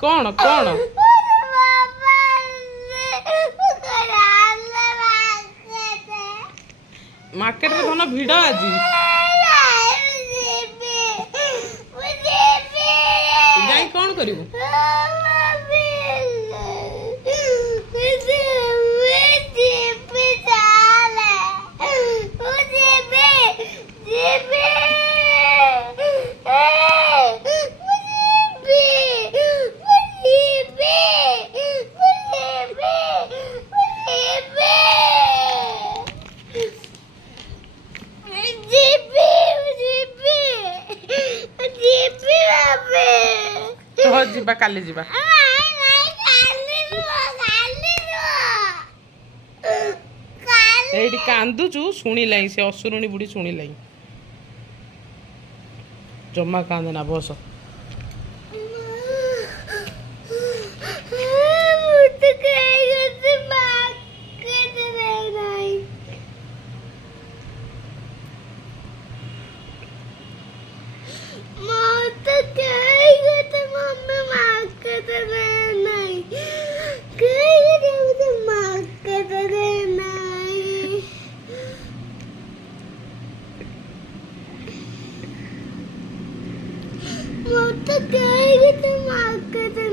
कौन कौन मार्केट में धन भिड़ आज जाई कौन करिवु तो जीवा काली जीवा एडी कांदुचु शुणिलाई से असुरुणी बुढ़ी शुणिलाई जमा कांदना बस तो क्या